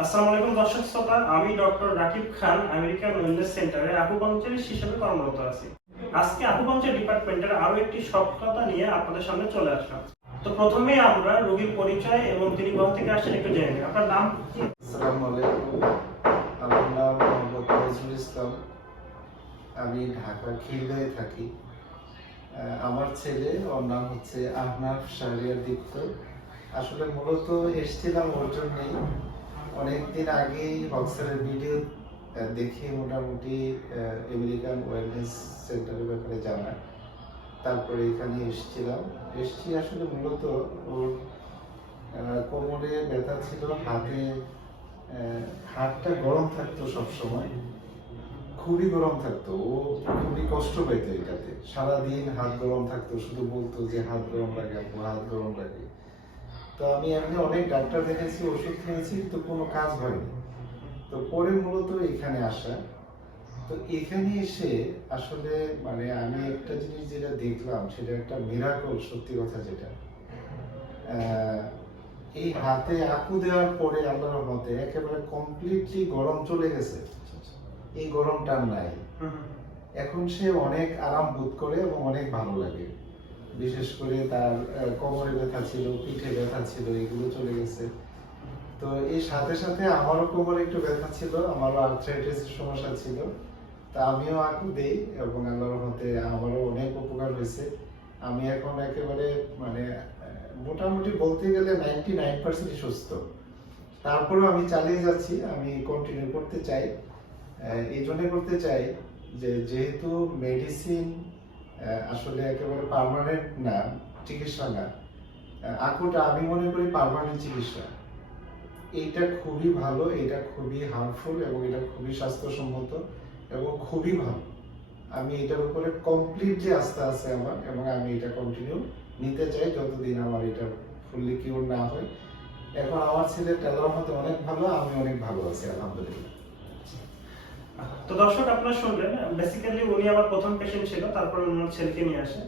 আসসালামু আলাইকুম দর্শক শ্রোতা, আমি ডক্টর রাকিব খান আমেরিকান ওয়েলনেস সেন্টারে আকুপাংচারিস্ট হিসেবে কর্মরত আছি। আজকে আকুপাংচার ডিপার্টমেন্টের আরো একটি সফলতা নিয়ে আপনাদের সামনে চলে আসলাম। তো প্রথমেই আমরা রোগীর পরিচয় এবং তিনি কোথা থেকে আসছেন একটু জেনে নিই। আপনার নাম কি? আসসালামু আলাইকুম। আমার নাম মোহাম্মদ নজরুল ইসলাম। আমি ঢাকা খিলগাঁয়ে থাকি। আমার ছেলে, ওর নাম হচ্ছে আহনাফ শাহরিয়ার দীপ্ত। আসলে মূলত এসেছিলাম ওর জন্যই। অনেকদিন আগেই বক্সারের ভিডিও দেখে মোটামুটি আমেরিকান ওয়েলনেস সেন্টারের ব্যাপারে জানা, তারপরে এখানে এসেছিলাম। আসলে মূলত ওর কোমরে ব্যথা ছিল, হাতটা গরম থাকতো, সব সময় খুবই গরম থাকতো। ও খুবই কষ্ট পেত এটাতে, সারাদিন হাত গরম থাকতো, শুধু বলতো যে হাত গরম লাগে, হাত গরম লাগে। তো আমি এমনি অনেক ডাক্তার দেখেছি, ওষুধ খেয়েছি, তো কোনো কাজ হয়নি। তো পরে মূলত এখানে আসা। তো এখানে এসে আসলে মানে আমি একটা জিনিস যেটা দেখলাম, সেটা একটা মিরাকল, সত্যি কথা যেটা। এই হাতে আকু দেওয়ার পরে আল্লাহর রহমতে একেবারে কমপ্লিটলি গরম চলে গেছে। এই গরমটা নাই। এখন সে অনেক আরাম বোধ করে এবং অনেক ভালো লাগে। বিশেষ করে তার কোমরে ব্যথা ছিল, পিঠে ব্যথা ছিল, এগুলো চলে গেছে। তো এই সাথে সাথে আমারও কোমরে একটু ব্যথা ছিল, আমারও আর্থ্রাইটিসের সমস্যা ছিল। তা আমিও আকু দেই এবং আল্লাহর রহমতে আমারও অনেক উপকার হয়েছে। আমি এখন একেবারে মানে মোটামুটি বলতে গেলে 99% সুস্থ। তারপরেও আমি চালিয়ে যাচ্ছি, আমি কন্টিনিউ করতে চাই। এই জন্য করতে চাই যে যেহেতু মেডিসিন আসলে একেবারে পার্মানেন্ট না, চিকিৎসা না। আকুটা আমি মনে করি পার্মানেন্ট চিকিৎসা। এইটা খুবই ভালো, এটা খুবই হার্মফুল এবং এটা খুবই স্বাস্থ্যসম্মত এবং খুবই ভালো। আমি এটার উপরে কমপ্লিটলি আস্থা আছে আমার, এবং আমি এটা কন্টিনিউ নিতে চাই যতদিন আমার এটা ফুললি কিওর না হয়। এখন আমার ছেলে আল্লাহর রহমতে অনেক ভালো, আমি অনেক ভালো আছি আলহামদুলিল্লাহ। তো দর্শক, আপনারা শুনলেন, বেসিক্যালি উনি আমার প্রথম পেশেন্ট ছিল, তারপরে ওনার ছেলেকে নিয়ে আসে।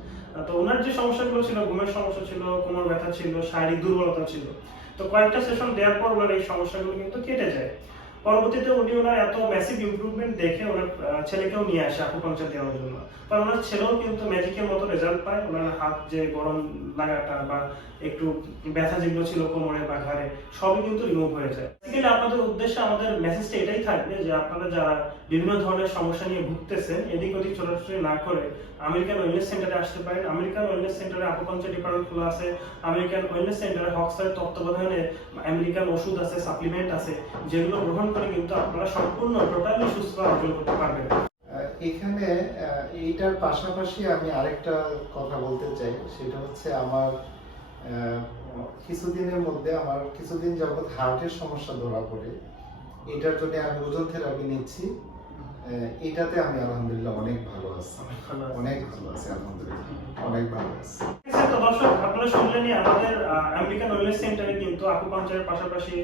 তো ওনার যে সমস্যাগুলো ছিল, ঘুমের সমস্যা ছিল, কোমর ব্যথা ছিল, শারীরিক দুর্বলতা ছিল। তো কয়েকটা সেশন দেওয়ার পর ওনার এই সমস্যাগুলো কিন্তু কেটে যায়। পরবর্তীতে উনি ওনার এত ম্যাসিভ ইমপ্রুভমেন্ট দেখে ওনার ছেলেকেও নিয়ে আসে আকুপাংচার দেওয়ার জন্য। কারণ ওনার ছেলেও কিন্তু ম্যাজিকের মতো রেজাল্ট পায়। ওনার হাত যে গরম লাগাটা বা একটু ব্যথা যেগুলো ছিল কোমরে বা ঘাড়ে, সবই কিন্তু রিমুভ হয়ে যায়। বেসিক্যালি আপনাদের উদ্দেশ্যে আমাদের মেসেজটা এটাই থাকবে যে আপনারা যারা বিভিন্ন ধরনের সমস্যা নিয়ে ভুগতেছেন, এদিক ওদিক ছোটাছুটি না করে আমেরিকান ওয়েলনেস সেন্টারে আসতে পারেন। আমেরিকান ওয়েলনেস সেন্টারে আকুপাংচার ডিপার্টমেন্ট খোলা আছে। আমেরিকান ওয়েলনেস সেন্টারে হকসের তত্ত্বাবধানে আমেরিকান ওষুধ আছে, সাপ্লিমেন্ট আছে, যেগুলো গ্রহণ করে কিন্তু আপনারা সম্পূর্ণ টোটালি সুস্থতা অর্জন করতে পারবেন। এখানে এইটার পাশাপাশি আমি আরেকটা কথা বলতে চাই, সেটা হচ্ছে আমার কিছুদিন যাবত হার্টের সমস্যা ধরা পড়ে। এটার জন্য আমি ওজন থেরাপি নিচ্ছি। এটাতে আমি আলহামদুলিল্লাহ অনেক ভালো আছি, অনেক ভালো আছি আলহামদুলিল্লাহ, অনেক ভালো আছি। তো দর্শক, আপনারা শুনলেনই, আমাদের আমেরিকান ওয়েলনেস সেন্টারে কিন্তু আকুপাংচারের পাশাপাশি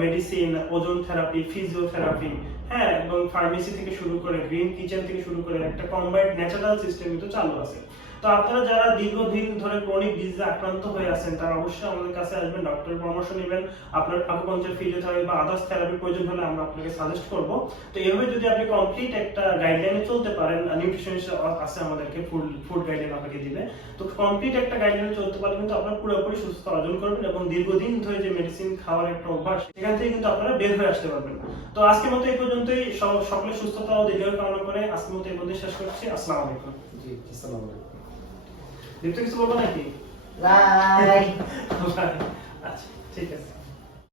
মেডিসিন, ওজন থেরাপি, ফিজিওথেরাপি, হ্যাঁ, এবং ফার্মেসি থেকে শুরু করে গ্রিন কিচেন থেকে শুরু করে একটা কম্বাইন্ড ন্যাচারাল সিস্টেম কিন্তু চালু আছে। তো আপনারা যারা দীর্ঘদিন ধরে ক্রনিক ডিজিজে আক্রান্ত হয়ে আছেন, তারা অবশ্যই আমাদের কাছে আসবেন, ডক্টরের পরামর্শ নেবেন। আপনার আকুপাংচার, ফিজিওথেরাপি বা আদার্স থেরাপি প্রয়োজন হলে আমরা আপনাকে সাজেস্ট করব। তো এইভাবে যদি আপনি কমপ্লিট একটা গাইডলাইনে চলতে পারেন, নিউট্রিশনিস্ট আছে আমাদেরকে ফুড গাইডলাইন আপনাকে দিবে। তো কমপ্লিট একটা গাইডলাইনে চলতে পারলে কিন্তু আপনারা পুরোপুরি সুস্থ অর্জন করবেন এবং দীর্ঘদিন ধরে যে মেডিসিন খাওয়ার একটা অভ্যাস, সেখান থেকে কিন্তু আপনারা বের হয়ে আসতে পারবেন। তো আজকের মতো এই পর্যন্তই। সকলের সুস্থতা ও দীর্ঘায়ু কামনা করে আজকের মতো এই পর্যন্ত শেষ করছি। আসসালামু আলাইকুম। জি, আসসালামু আলাইকুম। দীপ্ত কিছু বলবো নাকি? বাই। আচ্ছা, ঠিক আছে।